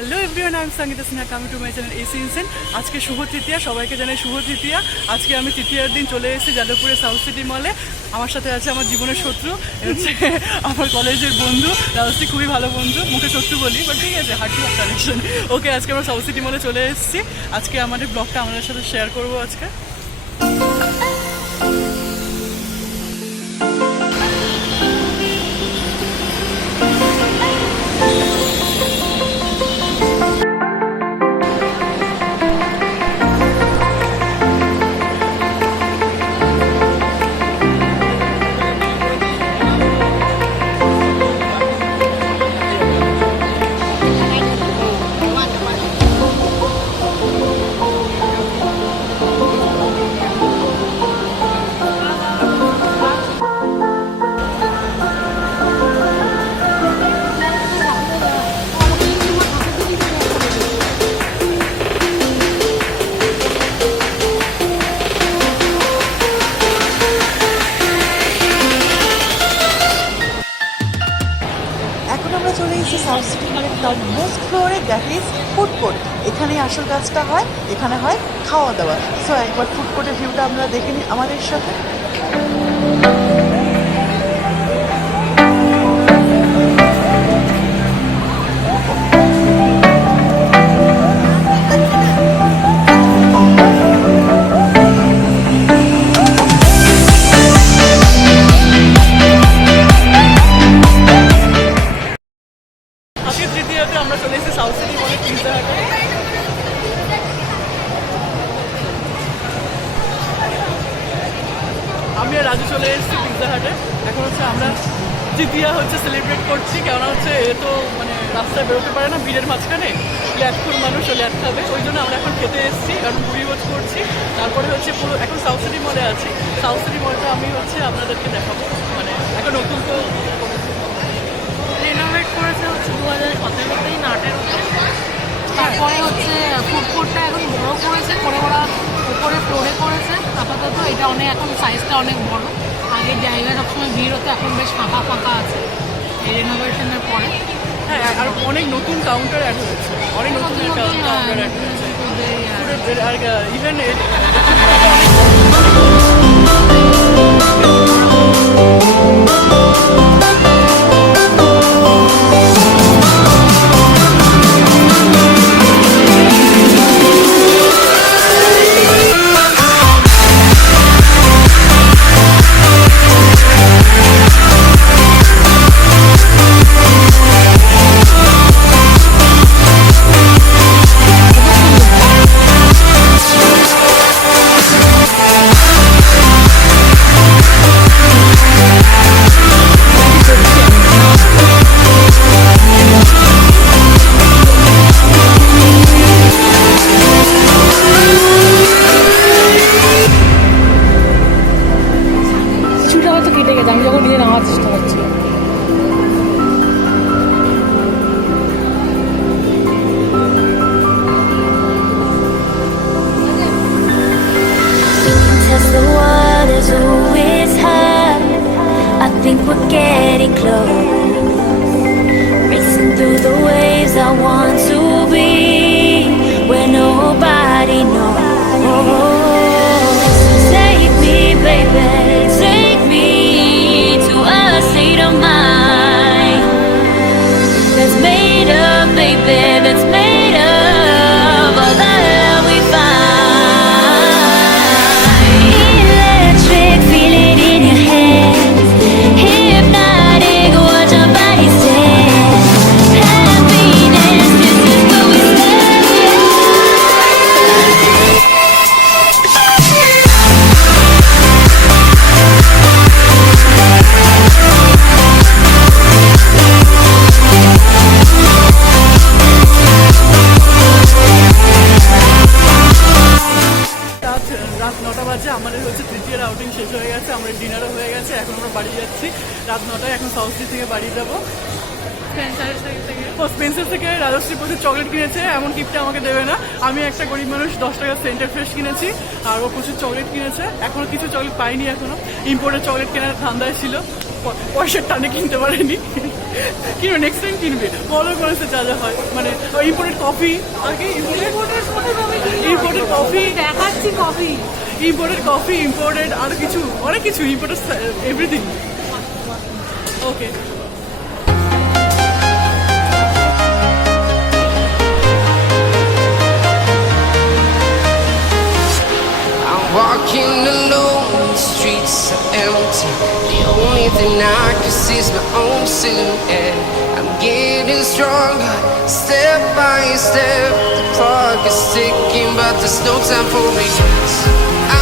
Hello everyone, আমি Sangita Sinha, coming to my channel এসি ইনসেন্ট। আজকে শুভ তৃতীয়া, সবাইকে জানাই শুভ তৃতীয়া। আজকে আমি তৃতীয়ার দিন চলে এসেছি যাদবপুরের সাউথ সিটি মলে। আমার সাথে আছে আমার জীবনের শত্রু, হচ্ছে আমার কলেজের বন্ধু রাজশ্রী, খুবই ভালো বন্ধু। মুখে শত্রু বলি, বাট ঠিক আছে, হার্ট টু হার্ট কানেকশন। ওকে, আজকে আমরা সাউথ সিটি মলে চলে এসেছি। আজকে আমাদের ব্লগটা আমাদের সাথে শেয়ার করবো আজকে। এখন আমরা চলে এসেছি সাউথ সিটি মলের টপ মোস্ট ফ্লোরে, দ্যাট ইজ ফুড কোর্ট। এখানেই আসল কাজটা হয়, এখানে হয় খাওয়া দাওয়া। সো একবার ফুড কোর্টের ভিউটা আমরা দেখে নিই আমাদের সাথে। আজকে তৃতীয়াতে আমরা চলে এসেছি সাউথ সিটি মলে পিৎজা হাটে। আমি আর রাজু চলে এসেছি পিৎজা হাটে। এখন হচ্ছে আমরা তৃতীয়া সেলিব্রেট করছি, কেননা হচ্ছে এ তো মানে রাস্তায় বেরোতে পারে না, ভিড়ের মাঝখানে ল্যাটখুর মানুষ ল্যাট খাবে, ওই জন্য আমরা এখন খেতে এসেছি, কারণ মুড়ি ভোজ করছি। তারপরে পুরো এখন সাউথ সিটি মলে আছি। সাউথ সিটি মলটা আমি আপনাদেরকে দেখাবো, মানে এখন নতুন তো রেনোভেট করেছে 2017-তেই না 18-তে। তারপরে ফুড কোর্টটা এখন বড় করেছে, করে ওরা উপরে ফ্লোরে করেছে। আপাতত এটা এখন সাইজটা অনেক বড়। আগের জায়গায় সবসময় ভিড় হতো, এখন বেশ ফাঁকা ফাঁকা আছে এই রেনোভেশনের পরে। হ্যাঁ, আর অনেক নতুন কাউন্টার অ্যাড হয়েছে, অনেক নতুন কাউন্টার অ্যাড হয়েছে। আর even the water's always high. I think we're getting close. Racing through the waves, I want to be where nobody knows. Take me, baby, take me to a state of mind that's made up, baby, that's made of all the love we find. Electric, feel it in your hands. Hypnotic, watch our bodies dance. Happiness, this is where we stand. রাত 9টা বাজে। আমাদের তৃতীয় outing শেষ হয়ে গেছে, আমাদের ডিনারও হয়ে গেছে। এখন আমরা বাড়ি যাচ্ছি রাত 9টায়। এখন সাউথ সিটি থেকে বাড়ি যাবো। স্পেন্সার থেকে রাজশ্রী প্রচুর চকলেট কিনেছে, এমন গিফটটা আমাকে দেবে না। আমি একটা গরিব মানুষ 10 টাকার সেন্টার ফ্রেশ কিনেছি, আর ও প্রচুর চকলেট কিনেছে। এখনো কিছু চকলেট পাইনি, এখনো ইম্পোর্টেড চকলেট কেনার ধান্দায় ছিল। পয়সার টানে কিনতে পারেনি। কিনবে নেক্সট টাইম কিনবে, বলো করেছে যা যা হয়, মানে ইম্পোর্টেড কফি, আগে ইম্পোর্টেড কফি দেখাচ্ছি কফি। ইম্পোর্টেড আর কিছু অনেক কিছু imported everything. Okay I'm walking alone, the streets are empty. The only thing I can see is my own silhouette. I'm getting stronger, step by step. The clock is ticking, but there's no time for regrets.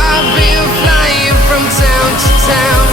I've been flying from town to town,